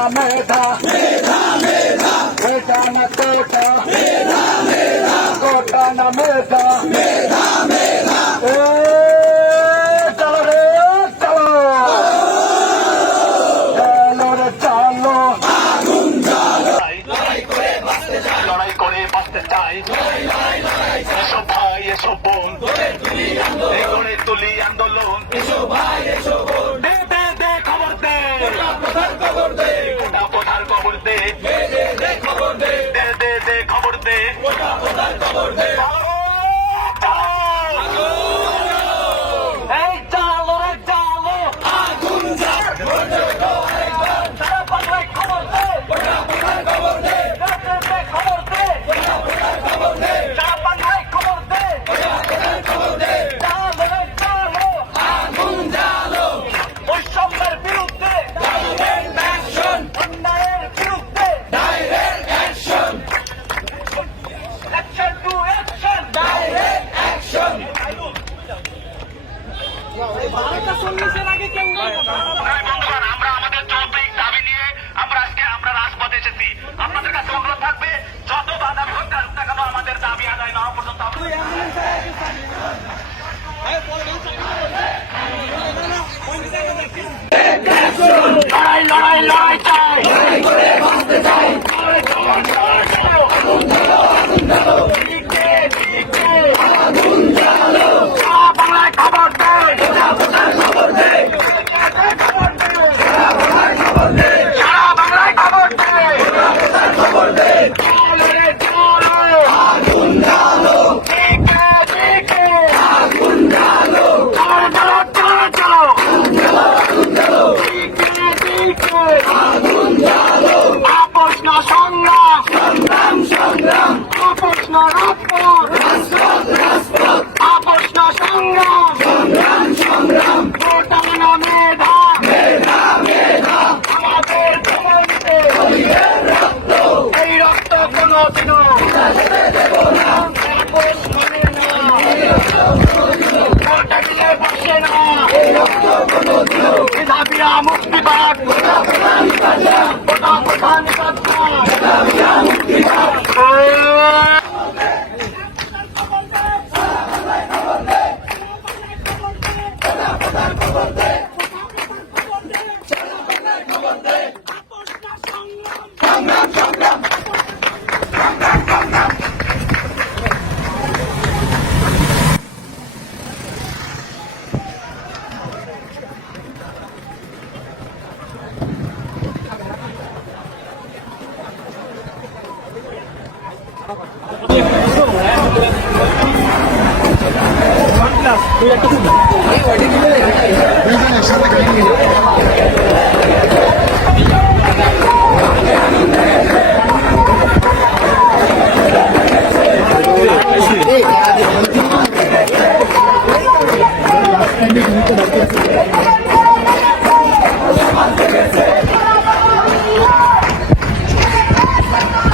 না মেধা মেধা না কোটা কোটা না মেধা চলো রে চলো চলো রে চলো লড়াই করে বাঁচতে চাই এসব ভাই এসব বোন গড়ে তুলি আন্দোলন দে দে দে খবর দে গোটা প্রধার খবর দে দে দে দে খবর দে এই চালো রে চালো সারা বাংলায় খবর দে খবর দে খবর দে সারা বাংলায় খবর দে চালো রে চালো বৈষম্যের বিরুদ্ধে অন্যায়ের বিরুদ্ধে অ্যাকশন টু অ্যাকশন বন্ধুগণ, আমরা আমাদের যৌক্তিক দাবি নিয়ে আমরা রাজপথে এসেছি। আপনাদের কাছে অনুরোধ থাকবে, যত দাবি হোক না কেন আমাদের দাবি আদায় না হওয়া পর্যন্ত লড়াই লড়াই লড়াই চাই বাংলায় খবর দেয় সারা বাংলায় খবর দেয় চলো রে চলো আপোষ না সংগ্রাম আপোষ না আপোষ না সংগ্রাম গোটা না মেধা আমাদের জীবনকে এই রক্ত কোনদিনও আপোষ মানে না গোটা দিলে বসে না মেধাবীরা মুক্তি পাক গোটা প্রধান তুই একটা